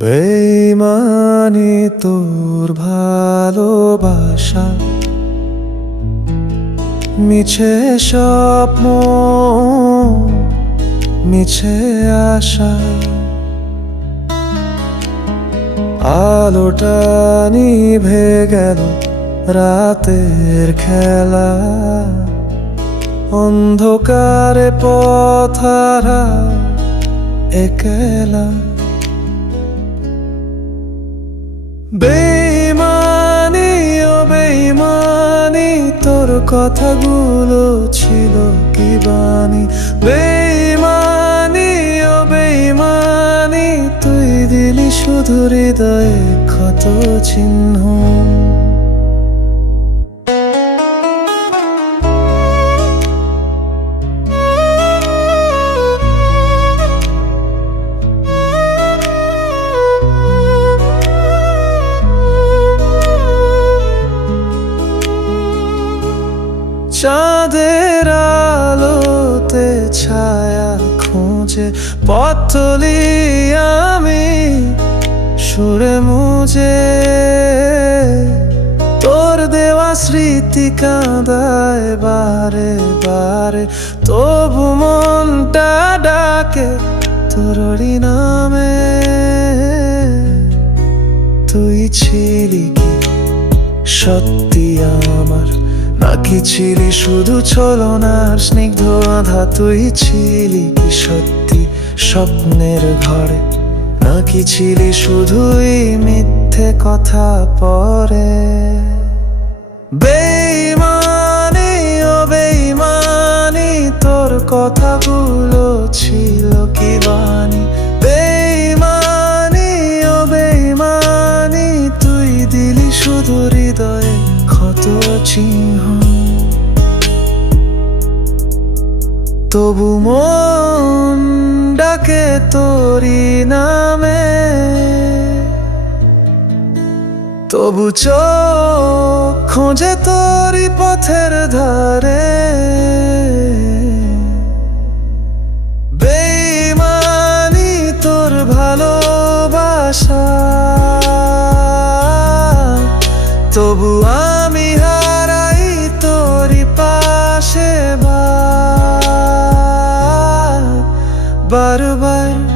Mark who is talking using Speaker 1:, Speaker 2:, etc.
Speaker 1: বেইমানি তোর ভালোবাসা মিছে স্বপ্ন মিছে আশা। আলোটা নিভে গেল রাতের খেলা। অন্ধকারে পথারা একেলা। বেমানি ও বেমানি তোর কথাগুলো ছিল কি বাণী? বেমানি শুধু হৃদয়ে ক্ষত চিহ্ন। চাঁদের আলোতে ছায়া খুঁজে পথলি স্মৃতি কাঁদায় বারে বারে, তবু মনটা ডাকে তোরই নামে। তুই ছিলি কি সত্যি আমার? নাকি ছিলি শুধু ছলনার স্নিগ্ধ আধা? তুই ছিলি কি সত্যি স্বপ্নের ঘরে? নাকি ছিলি শুধুই মিথ্যে কথা পরে? বেইমানি ও বেইমানি, তোর কথাগুলো ছিল কি বাণী? বেইমানি ও বেইমানি, তুই দিলি শুধু হৃদয়ে ক্ষত চিহ্ন। তবু মন ডাকে তোরি নামে। তবু চোখ খোঁজে তোরি পথের ধারে। বেমানি তোর ভালোবাসা। তবু আমি হারাই তোরি পাশে বার বারবার